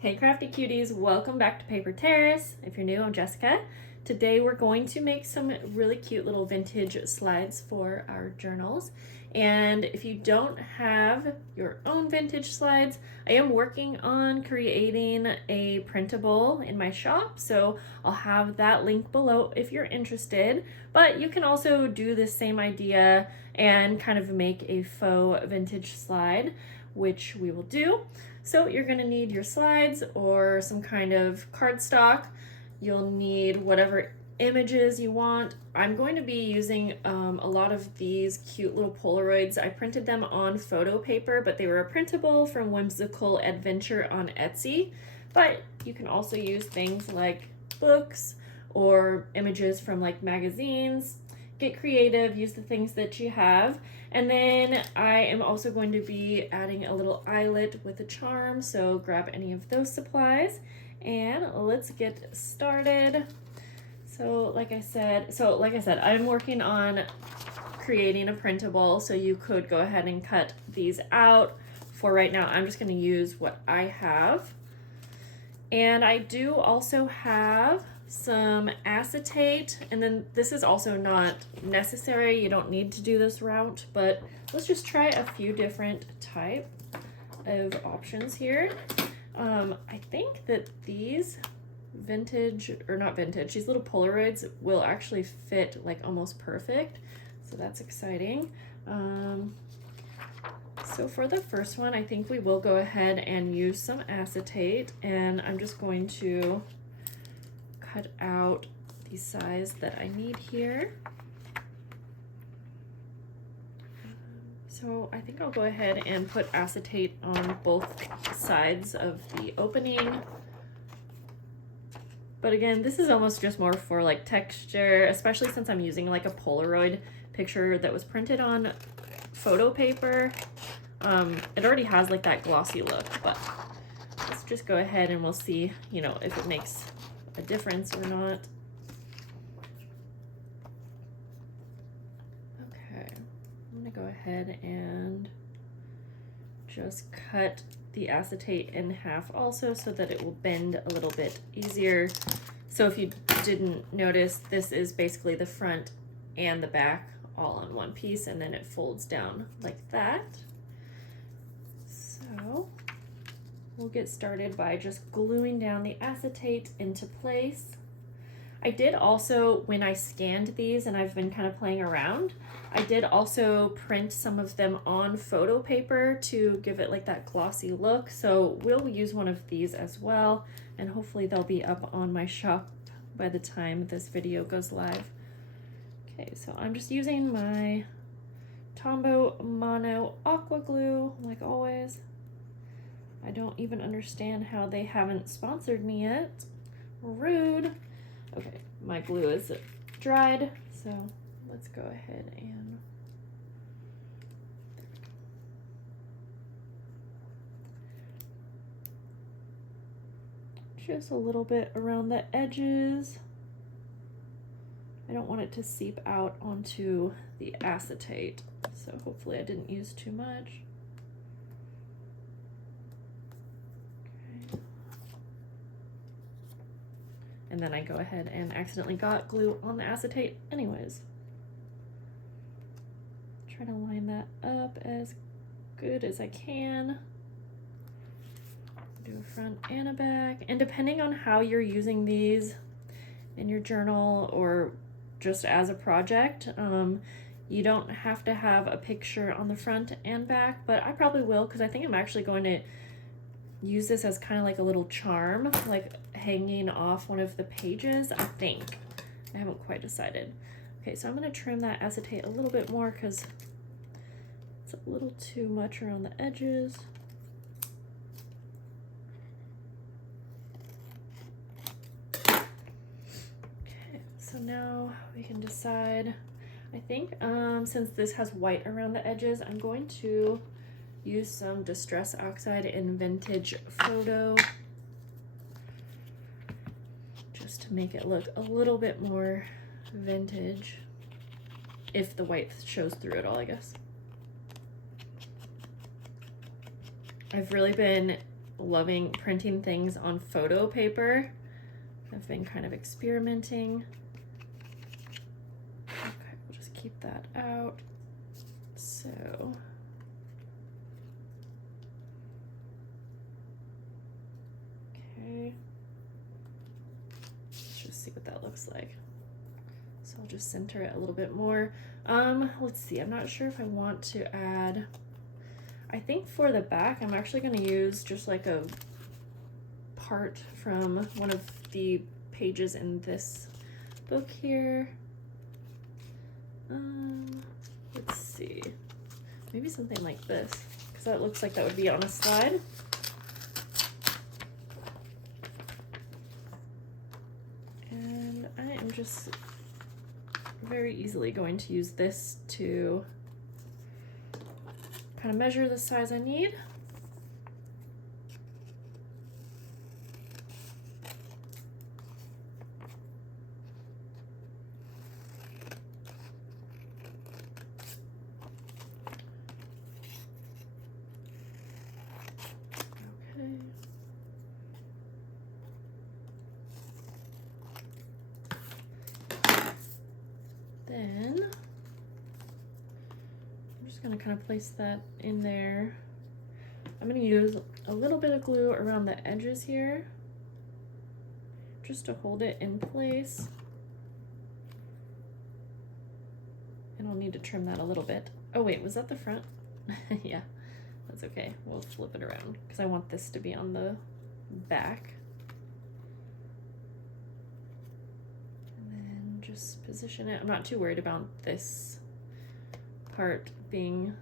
Hey crafty cuties, welcome back to Paper Terrace. If you're new, I'm Jessica. Today we're going to make some really cute little vintage slides for our journals. And if you don't have your own vintage slides, I am working on creating a printable in my shop, so I'll have that link below if you're interested. But you can also do the same idea and kind of make a faux vintage slide, which we will do. So you're going to need your slides or some kind of cardstock. You'll need whatever images you want. I'm going to be using a lot of these cute little Polaroids. I printed them on photo paper, but they were a printable from Whimsical Adventure on Etsy. But you can also use things like books or images from like magazines. Get creative, use the things that you have. And then I am also going to be adding a little eyelet with a charm, so grab any of those supplies and let's get started. So like I said, I'm working on creating a printable, so you could go ahead and cut these out. For right now, I'm just going to use what I have. And I do also have some acetate, and then this is also not necessary. You don't need to do this route, but let's just try a few different type of options here. I think that these these little Polaroids will actually fit like almost perfect, so that's exciting. So for the first one, I think we will go ahead and use some acetate, and I'm just going to cut out the size that I need here. So I think I'll go ahead and put acetate on both sides of the opening. But again, this is almost just more for like texture, especially since I'm using like a Polaroid picture that was printed on photo paper. It already has like that glossy look, but let's just go ahead and we'll see, if it makes a difference or not. Okay, I'm gonna go ahead and just cut the acetate in half also so that it will bend a little bit easier. So if you didn't notice, this is basically the front and the back all on one piece, and then it folds down like that. So we'll get started by just gluing down the acetate into place. I did also, when I scanned these and I've been kind of playing around, I did also print some of them on photo paper to give it like that glossy look. So we'll use one of these as well, and hopefully they'll be up on my shop by the time this video goes live. Okay, so I'm just using my Tombow Mono Aqua Glue, like always. I don't even understand how they haven't sponsored me yet. Rude. Okay, my glue is dried, so let's go ahead and just a little bit around the edges. I don't want it to seep out onto the acetate, so hopefully I didn't use too much. And then I go ahead and accidentally got glue on the acetate anyways. Try to line that up as good as I can. Do a front and a back. And depending on how you're using these in your journal or just as a project, you don't have to have a picture on the front and back, but I probably will, because I think I'm actually going to use this as kind of like a little charm, like hanging off one of the pages, I think. I haven't quite decided. Okay, so I'm going to trim that acetate a little bit more because it's a little too much around the edges. Okay, so now we can decide. I think since this has white around the edges, I'm going to use some Distress Oxide in Vintage Photo just to make it look a little bit more vintage, if the white shows through it all, I guess. I've really been loving printing things on photo paper. I've been kind of experimenting. Okay, we'll just keep that out. So, okay. Let's just see what that looks like. So I'll just center it a little bit more. Let's see, I'm not sure if I want to add, I think for the back, I'm actually going to use just like a part from one of the pages in this book here. Let's see, maybe something like this, because that looks like that would be on a slide. And I am just very easily going to use this to kind of measure the size I need. Okay. Then I'm just going to kind of place that in there. I'm going to use a little bit of glue around the edges here just to hold it in place. And I'll need to trim that a little bit. Oh wait, was that the front? Yeah, that's okay. We'll flip it around because I want this to be on the back. Just position it. I'm not too worried about this part being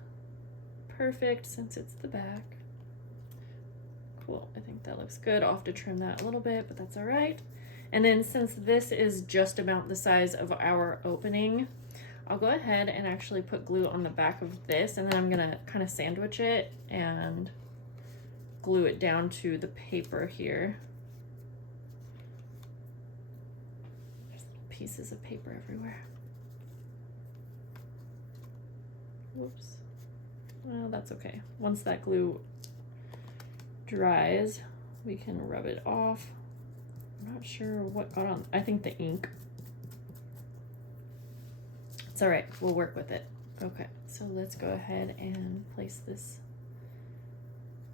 perfect since it's the back. Cool, I think that looks good. I'll have to trim that a little bit, but that's all right. And then since this is just about the size of our opening, I'll go ahead and actually put glue on the back of this, and then I'm gonna kind of sandwich it and glue it down to the paper here. Pieces of paper everywhere. Whoops. Well, that's okay. Once that glue dries, we can rub it off. I'm not sure what got on. I think the ink. It's all right. We'll work with it. Okay, so let's go ahead and place this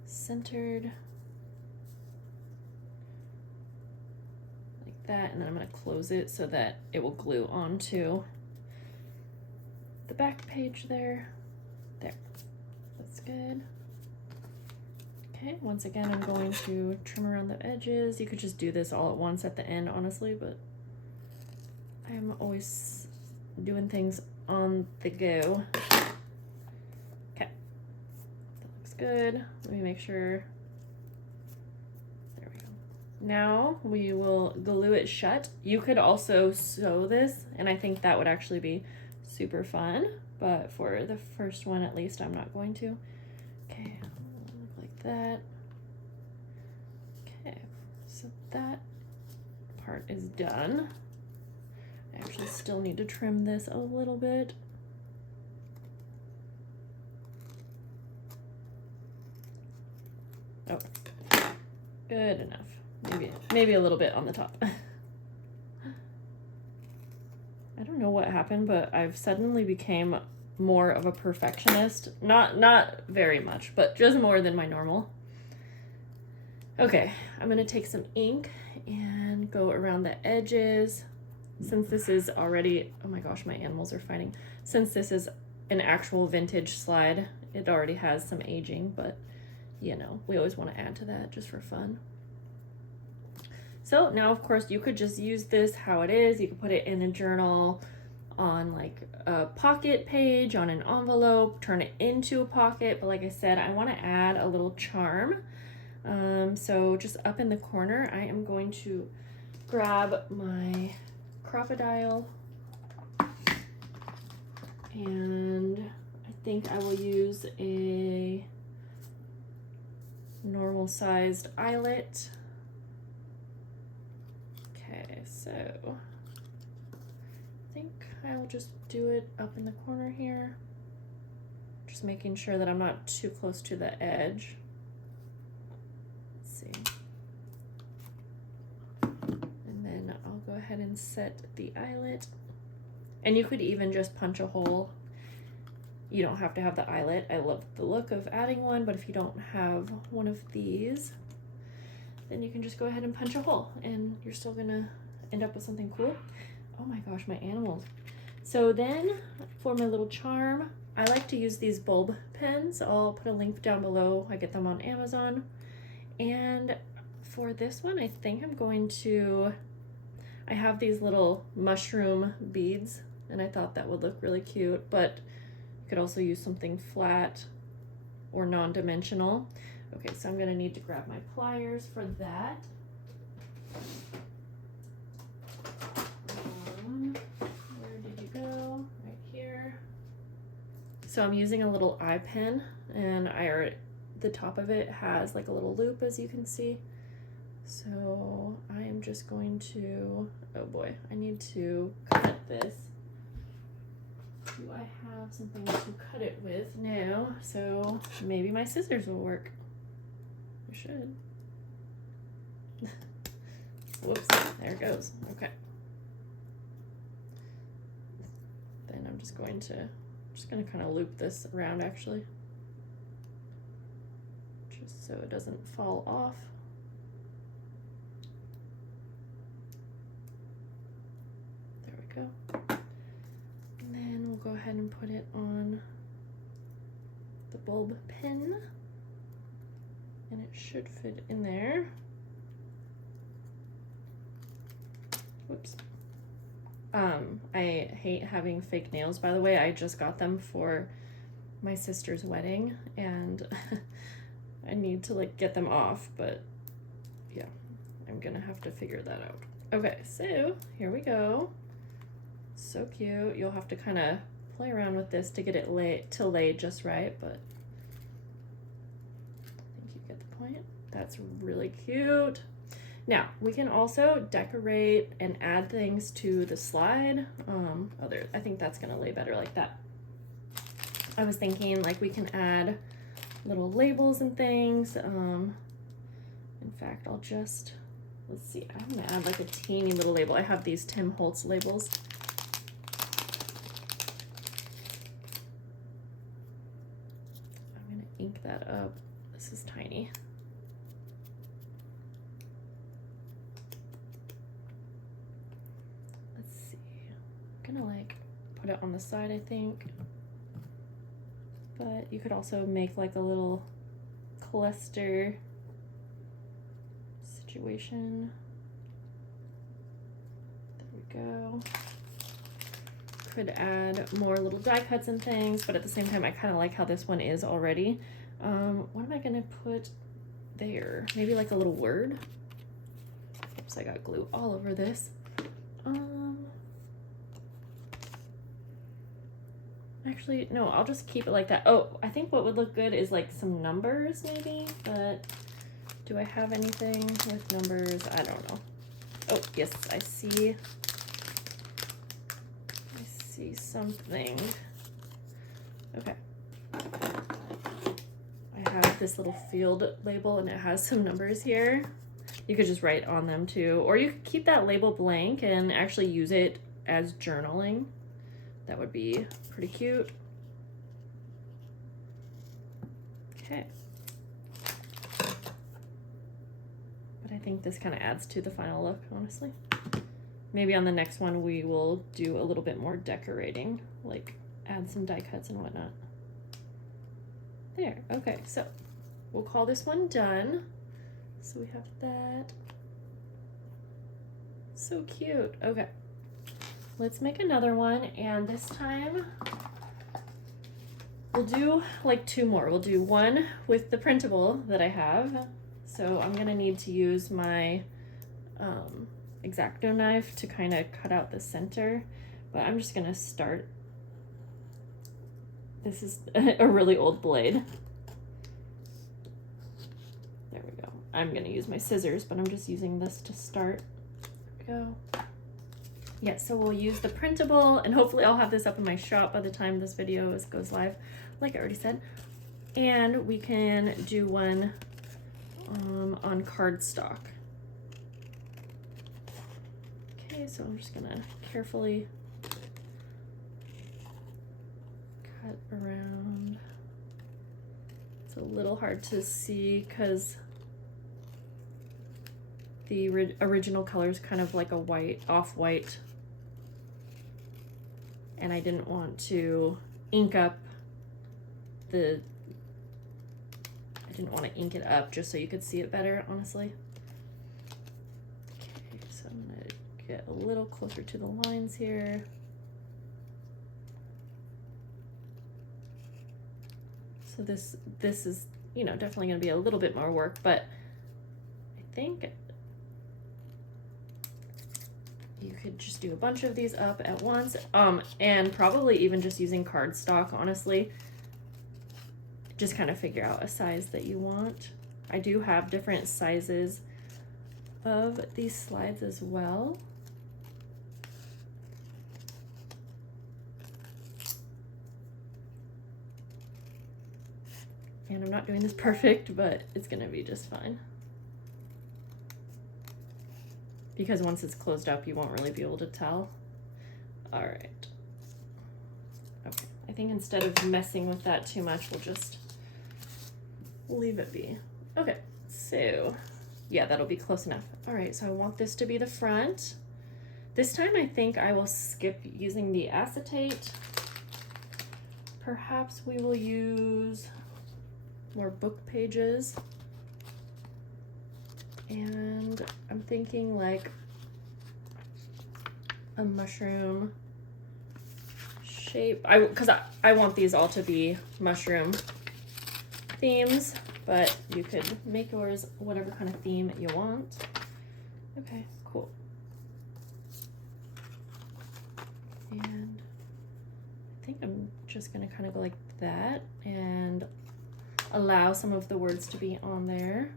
centered. That, and then I'm going to close it so that it will glue onto the back page there. There, that's good. Okay, once again, I'm going to trim around the edges. You could just do this all at once at the end, honestly, but I'm always doing things on the go. Okay, that looks good. Let me make sure. Now we will glue it shut. You could also sew this, and I think that would actually be super fun, but for the first one at least, I'm not going to. Okay, look like that. Okay, so that part is done. I actually still need to trim this a little bit. Oh, good enough. Maybe a little bit on the top. I don't know what happened, but I've suddenly became more of a perfectionist. Not very much, but just more than my normal. Okay, I'm gonna take some ink and go around the edges. Since this is already, oh my gosh, my animals are fighting. Since this is an actual vintage slide, it already has some aging, but you know, we always want to add to that just for fun. So now, of course, you could just use this how it is. You could put it in a journal, on like a pocket page, on an envelope, turn it into a pocket. But like I said, I want to add a little charm. So just up in the corner, I am going to grab my crocodile, and I think I will use a normal sized eyelet. Okay, so I think I'll just do it up in the corner here, just making sure that I'm not too close to the edge. see. And then I'll go ahead and set the eyelet. And you could even just punch a hole. You don't have to have the eyelet. I love the look of adding one, but if you don't have one of these, then you can just go ahead and punch a hole and you're still gonna end up with something cool. Oh my gosh, my animals. So then for my little charm, I like to use these bulb pens. I'll put a link down below. I get them on Amazon. And for this one, I think I'm going to, I have these little mushroom beads and I thought that would look really cute, but you could also use something flat or non-dimensional. Okay, so I'm gonna need to grab my pliers for that. Where did you go? Right here. So I'm using a little eye pen and the top of it has like a little loop, as you can see. So I am just going to, oh boy, I need to cut this. Do I have something to cut it with? No, so maybe my scissors will work. I should. Whoops, there it goes. Okay. Then I'm just gonna kind of loop this around actually. Just so it doesn't fall off. There we go. And then we'll go ahead and put it on the bulb pin. And it should fit in there. Whoops. I hate having fake nails, by the way. I just got them for my sister's wedding and I need to like get them off, but yeah, I'm gonna have to figure that out. Okay, so here we go. So cute. You'll have to kind of play around with this to get it lay just right, but I think you get the point. That's really cute. Now, we can also decorate and add things to the slide. I think that's gonna lay better like that. I was thinking like we can add little labels and things. In fact, let's see, I'm gonna add like a teeny little label. I have these Tim Holtz labels. I'm gonna ink that up. This is tiny. Gonna like put it on the side, I think, but you could also make like a little cluster situation. There we go. Could add more little die cuts and things, but at the same time I kind of like how this one is already. What am I gonna put there? Maybe like a little word. Oops, I got glue all over this. Actually, no, I'll just keep it like that. Oh, I think what would look good is like some numbers maybe, but do I have anything with numbers? I don't know. Oh, yes, I see something. Okay. I have this little field label and it has some numbers here. You could just write on them too, or you could keep that label blank and actually use it as journaling. That would be pretty cute. Okay. But I think this kind of adds to the final look, honestly. Maybe on the next one we will do a little bit more decorating, like add some die cuts and whatnot. There, okay, so we'll call this one done. So we have that. So cute, okay. Let's make another one, and this time we'll do like two more. We'll do one with the printable that I have. So I'm gonna need to use my X-Acto knife to kind of cut out the center, but I'm just gonna start. This is a really old blade. There we go. I'm gonna use my scissors, but I'm just using this to start. There we go. Yeah, so we'll use the printable, and hopefully I'll have this up in my shop by the time this video goes live, like I already said. And we can do one on cardstock. Okay, so I'm just gonna carefully cut around. It's a little hard to see because the original color is kind of like a white, off-white, and I didn't want to ink up I didn't want to ink it up just so you could see it better, honestly. Okay, so I'm gonna get a little closer to the lines here. So this is, you know, definitely gonna be a little bit more work, but I think you could just do a bunch of these up at once, and probably even just using cardstock, honestly. Just kind of figure out a size that you want. I do have different sizes of these slides as well. And I'm not doing this perfect, but it's gonna be just fine. Because once it's closed up, you won't really be able to tell. All right. Okay, I think instead of messing with that too much, we'll just leave it be. Okay, so yeah, that'll be close enough. All right, so I want this to be the front. This time I think I will skip using the acetate. Perhaps we will use more book pages. And I'm thinking like a mushroom shape. Because I want these all to be mushroom themes, but you could make yours whatever kind of theme you want. Okay, cool. And I think I'm just gonna kind of go like that and allow some of the words to be on there.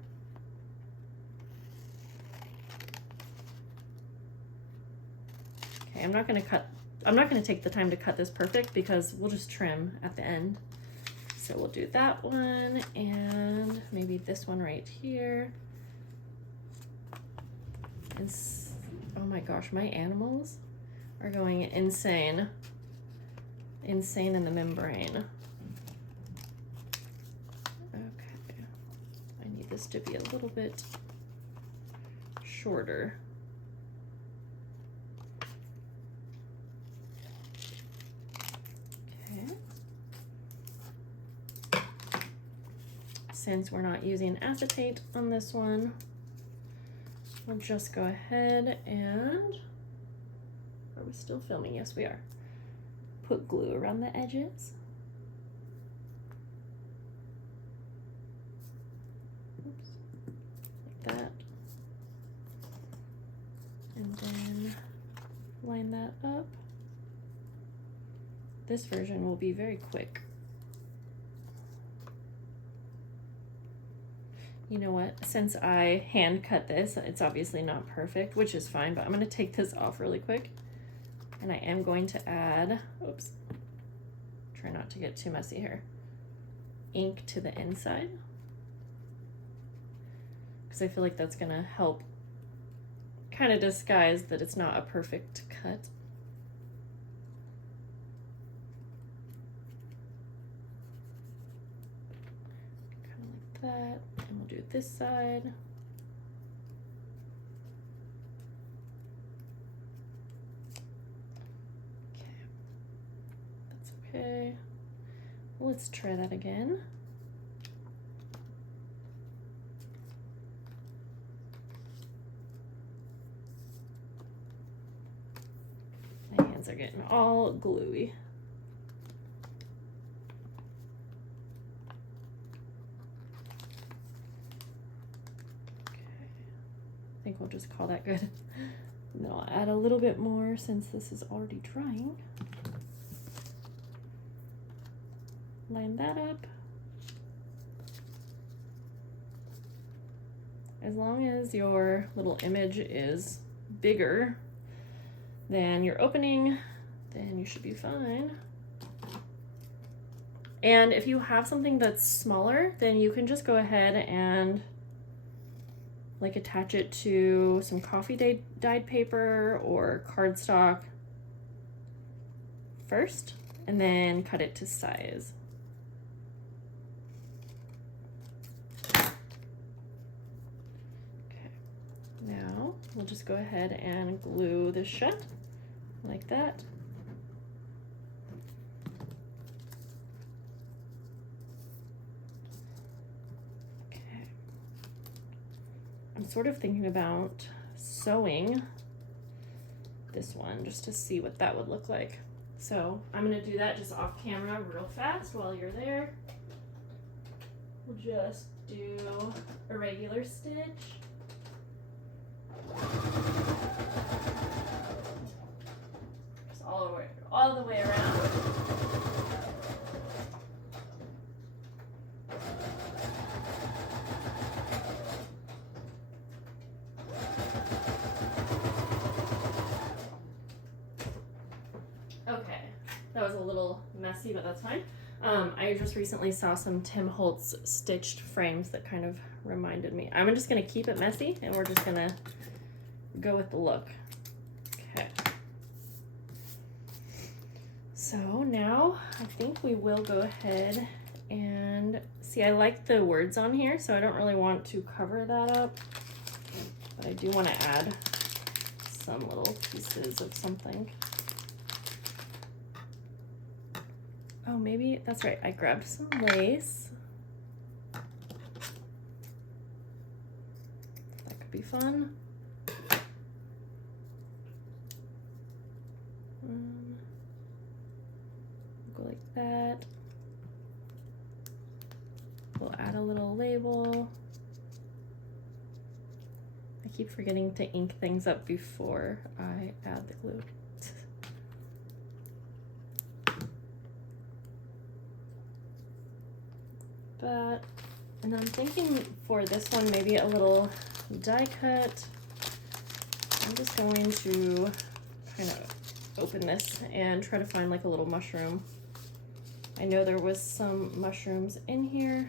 Okay, I'm not gonna take the time to cut this perfect because we'll just trim at the end. So we'll do that one and maybe this one right here. And oh my gosh, my animals are going insane. Insane in the membrane. Okay, I need this to be a little bit shorter. Since we're not using acetate on this one, we'll just go ahead and, are we still filming? Yes, we are. Put glue around the edges. Oops, like that. And then line that up. This version will be very quick. You know what, since I hand cut this, it's obviously not perfect, which is fine, but I'm gonna take this off really quick. And I am going to add, oops, try not to get too messy here, ink to the inside. Because I feel like that's gonna help kind of disguise that it's not a perfect cut. Kind of like that. And we'll do it this side. Okay, that's okay. Let's try that again. My hands are getting all gluey. I think we'll just call that good. And then I'll add a little bit more since this is already drying. Line that up. As long as your little image is bigger than your opening, then you should be fine. And if you have something that's smaller, then you can just go ahead and like attach it to some coffee dyed paper or cardstock first, and then cut it to size. Okay, now we'll just go ahead and glue this shut like that. I'm sort of thinking about sewing this one just to see what that would look like. So I'm gonna do that just off camera real fast while you're there. We'll just do a regular stitch. Just all the way around. Okay, that was a little messy, but that's fine. I just recently saw some Tim Holtz stitched frames that kind of reminded me. I'm just gonna keep it messy and we're just gonna go with the look. Okay. So now I think we will go ahead and see, I like the words on here, so I don't really want to cover that up, but I do want to add some little pieces of something. Oh, maybe that's right. I grabbed some lace. That could be fun. Go like that. We'll add a little label. I keep forgetting to ink things up before I add the glue. That, and I'm thinking for this one maybe a little die cut. I'm just going to kind of open this and try to find like a little mushroom. I know there was some mushrooms in here,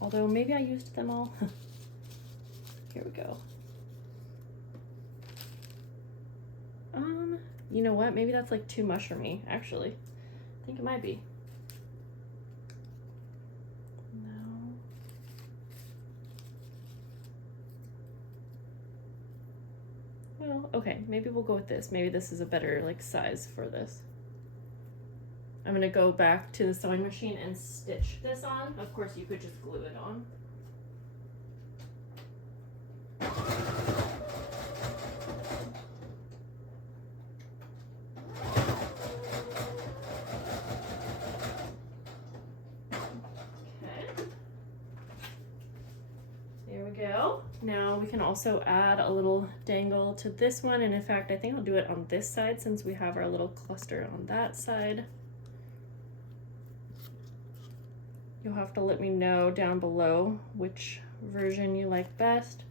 although maybe I used them all. Here we go. You know what? Maybe that's like too mushroomy, actually. I think it might be. Well, okay, maybe we'll go with this. Maybe this is a better like size for this. I'm gonna go back to the sewing machine and stitch this on. Of course, you could just glue it on. Now we can also add a little dangle to this one, and in fact I think I'll do it on this side since we have our little cluster on that side. You'll have to let me know down below which version you like best.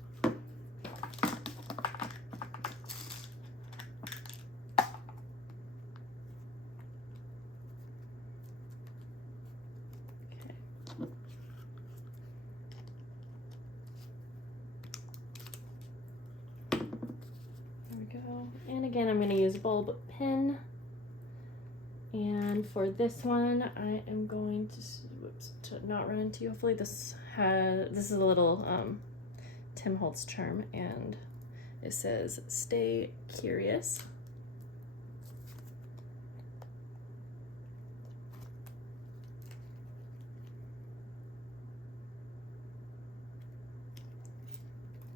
And again, I'm going to use bulb pin. And for this one, I am going to, whoops, to not run into you. Hopefully this is a little Tim Holtz charm, and it says, "Stay curious."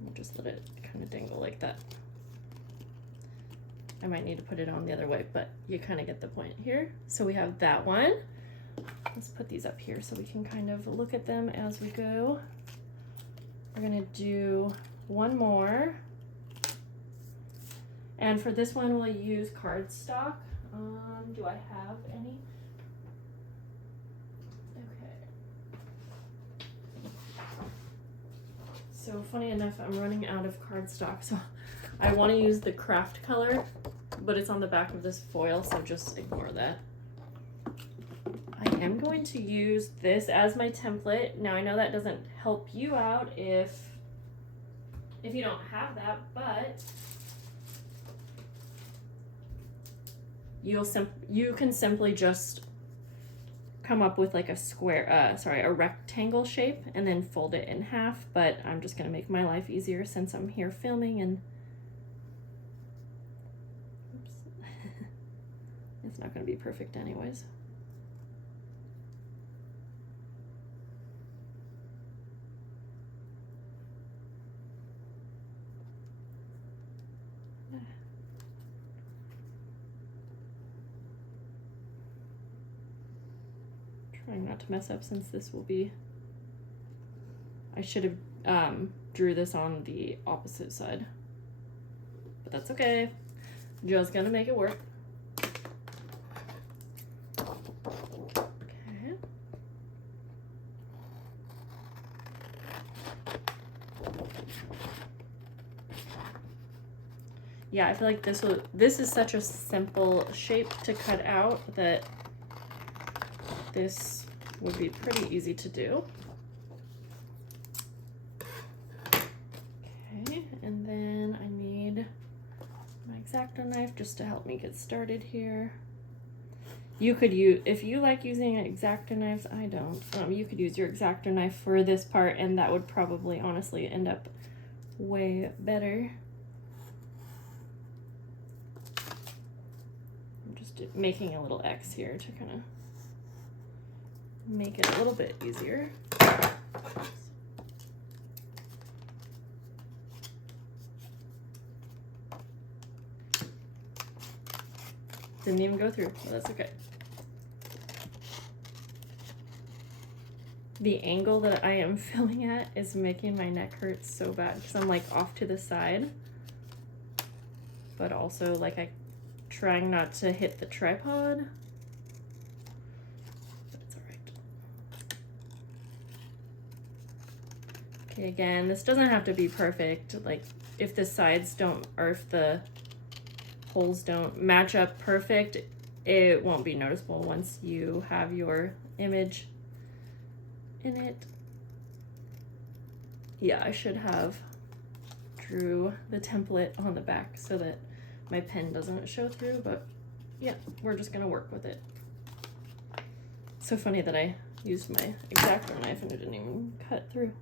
We'll just let it kind of dangle like that. I might need to put it on the other way, but you kind of get the point here. So we have that one. Let's put these up here so we can kind of look at them as we go. We're gonna do one more. And for this one, we'll use cardstock. Do I have any? Okay. So funny enough, I'm running out of cardstock, so I want to use the craft color, but it's on the back of this foil, so just ignore that. I am going to use this as my template. Now I know that doesn't help you out if if you don't have that, but you can simply just come up with like a square, a rectangle shape and then fold it in half, but I'm just gonna make my life easier since I'm here filming and oops. It's not gonna be perfect anyways. Trying not to mess up since this will be, I should have drew this on the opposite side, but that's okay. Just gonna make it work. Okay. Yeah, I feel like this is such a simple shape to cut out that this would be pretty easy to do. Okay, and then I need my X-Acto knife just to help me get started here. You could use, if you like using X-Acto knives, I don't, you could use your X-Acto knife for this part and that would probably honestly end up way better. I'm just making a little X here to kind of make it a little bit easier. Didn't even go through, but that's okay. The angle that I am filming at is making my neck hurt so bad because I'm like off to the side, but also like I'm trying not to hit the tripod. Okay, again, this doesn't have to be perfect. Like, if the sides don't, or if the holes don't match up perfect, it won't be noticeable once you have your image in it. Yeah, I should have drew the template on the back so that my pen doesn't show through, but yeah, we're just gonna work with it. So funny that I used my X-Acto knife and it didn't even cut through.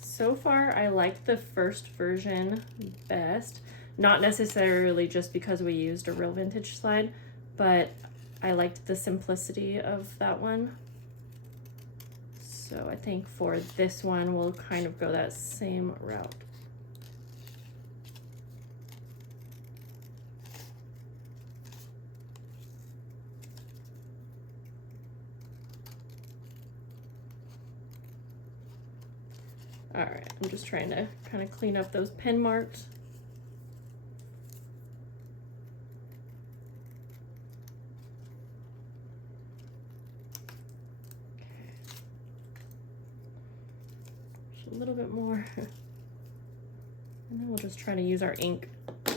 So far, I like the first version best. Not necessarily just because we used a real vintage slide, but I liked the simplicity of that one. So I think for this one, we'll kind of go that same route. All right, I'm just trying to kind of clean up those pen marks. Just a little bit more. And then we'll just try to use our ink. So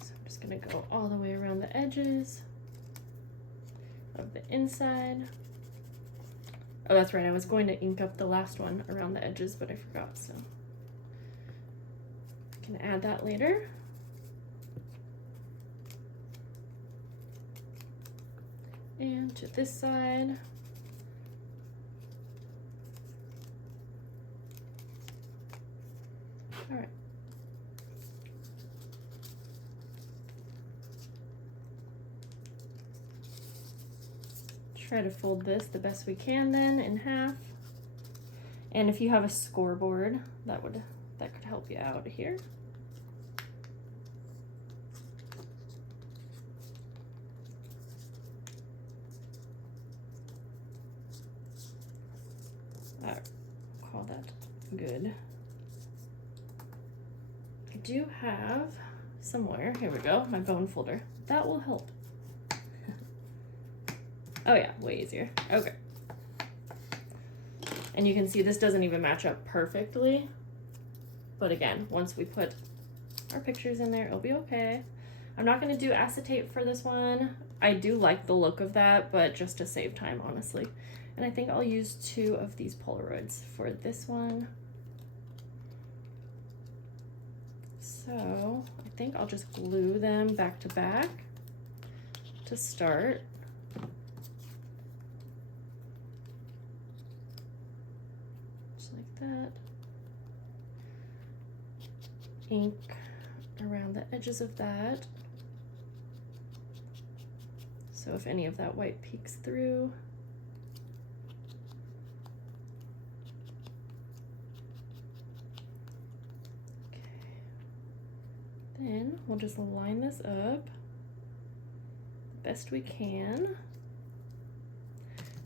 I'm just gonna go all the way around the edges of the inside. Oh, that's right, I was going to ink up the last one around the edges, but I forgot, so I can add that later. And to this side. All right. Try to fold this the best we can then in half. And if you have a scoreboard, that could help you out here. All right, call that good. I do have somewhere, here we go, my bone folder. That will help. Oh yeah, way easier. Okay. And you can see this doesn't even match up perfectly. But again, once we put our pictures in there, it'll be okay. I'm not gonna do acetate for this one. I do like the look of that, but just to save time, honestly. And I think I'll use 2 of these Polaroids for this one. So I think I'll just glue them back to back to start. Just like that. Ink around the edges of that. So if any of that white peeks through. Then we'll just line this up the best we can.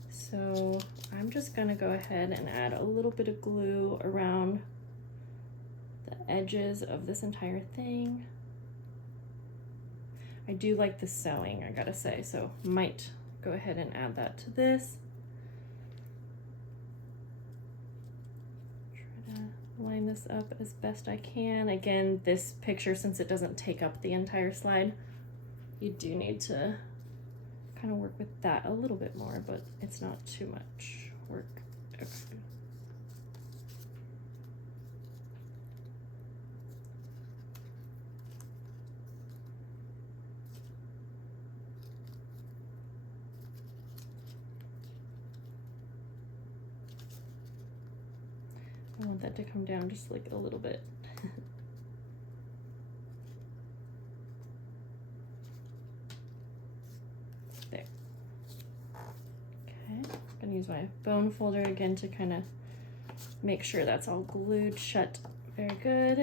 So I'm just gonna go ahead and add a little bit of glue around the edges of this entire thing. I do like the sewing, I gotta say, so might go ahead and add that to this. Line this up as best I can. Again, this picture, since it doesn't take up the entire slide, you do need to kind of work with that a little bit more, but it's not too much work. Okay. I want that to come down just like a little bit. There. Okay, I'm gonna use my bone folder again to kind of make sure that's all glued shut very good.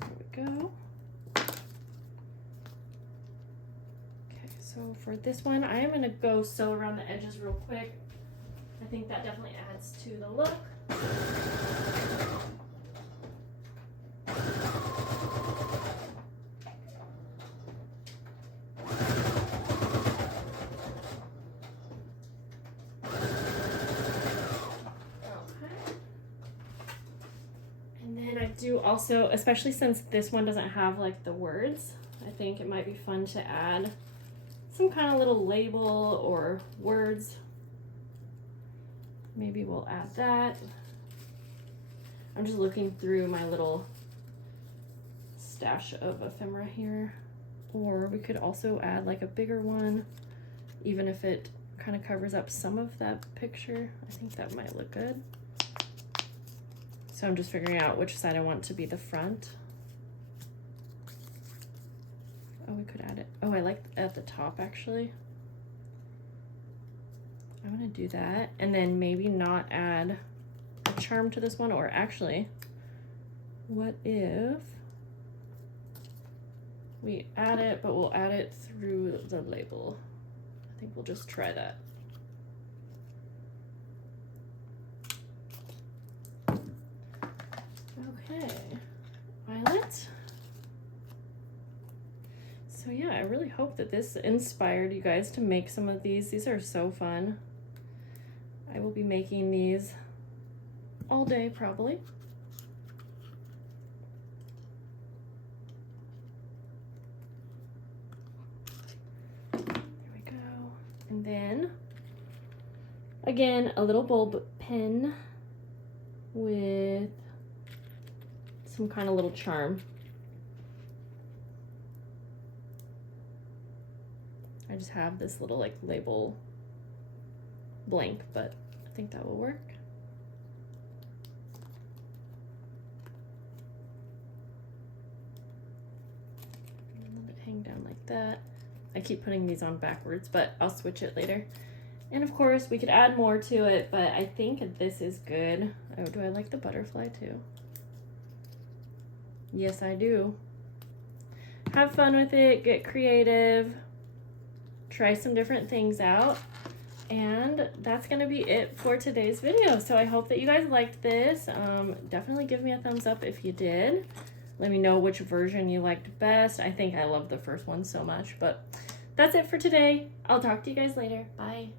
There we go. So for this one, I am gonna go sew around the edges real quick. I think that definitely adds to the look. Okay. And then I do also, especially since this one doesn't have like the words, I think it might be fun to add some kind of little label or words. Maybe we'll add that. I'm just looking through my little stash of ephemera here. Or we could also add like a bigger one, even if it kind of covers up some of that picture. I think that might look good. So I'm just figuring out which side I want to be the front. Oh, we could add it. Oh, I like at the top actually. I'm gonna do that, and then maybe not add a charm to this one, or actually, what if we add it, but we'll add it through the label. I think we'll just try that. Okay, Violet. So yeah, I really hope that this inspired you guys to make some of these. These are so fun. I will be making these all day probably. There we go. And then, again, a little bulb pen with some kind of little charm. I just have this little like label blank, but I think that will work. Let it hang down like that. I keep putting these on backwards, but I'll switch it later. And of course, we could add more to it, but I think this is good. Oh, do I like the butterfly too? Yes, I do. Have fun with it, get creative. Try some different things out, and that's gonna be it for today's video. So I hope that you guys liked this. Definitely give me a thumbs up if you did. Let me know which version you liked best. I think I love the first one so much, but that's it for today. I'll talk to you guys later. Bye.